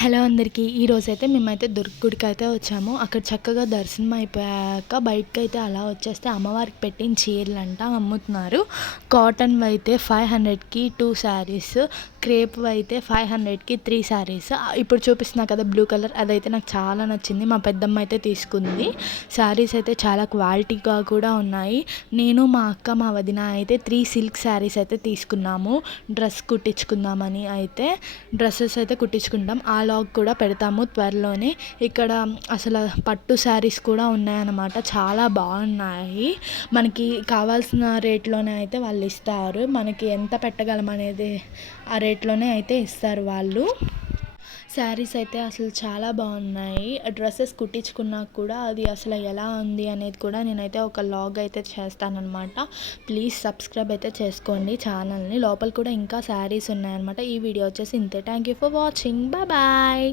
Hello అందరికీ. ఈరోజైతే మేమైతే దుర్గ గుడికైతే వచ్చాము. అక్కడ చక్కగా దర్శనం అయిపోయాక బయటకైతే అలా వచ్చేస్తే అమ్మవారికి పెట్టిన చీరలంట అమ్ముతున్నారు. కాటన్‌వి అయితే 500కి 2 శారీస్, క్రేప్‌వి అయితే 500కి 3 శారీస్. ఇప్పుడు చూపిస్తున్నా కదా బ్లూ కలర్, అదైతే నాకు చాలా నచ్చింది. మా పెద్దమ్మ అయితే తీసుకుంది. శారీస్ అయితే చాలా క్వాలిటీగా కూడా ఉన్నాయి. నేను, మా అక్క, మా వదిన అయితే 3 సిల్క్ శారీస్ అయితే తీసుకున్నాము. డ్రెస్ కుట్టించుకుందామని అయితే డ్రెస్సెస్ అయితే కుట్టించుకుంటాం. ఆ లాగ్ కూడా పెడతాము త్వరలోనే. ఇక్కడ అసలు పట్టు శారీస్ కూడా ఉన్నాయన్నమాట. చాలా బాగున్నాయి. మనకి కావాల్సిన రేట్లోనే అయితే వాళ్ళు ఇస్తారు. మనకి ఎంత పెట్టగలం అనేది ఆ రేట్లోనే అయితే ఇస్తారు వాళ్ళు. శారీస్ అయితే అసలు చాలా బాగున్నాయి. డ్రెస్సెస్ కుట్టించుకున్నాక కూడా అది అసలు ఎలా ఉంది అనేది కూడా నేనైతే ఒక లాగ్ అయితే చేస్తానన్నమాట. ప్లీజ్ సబ్స్క్రైబ్ అయితే చేసుకోండి ఛానల్ని. లోపల కూడా ఇంకా శారీస్ ఉన్నాయన్నమాట. ఈ వీడియో వచ్చేసి ఇంతే. Thank you for watching. Bye bye.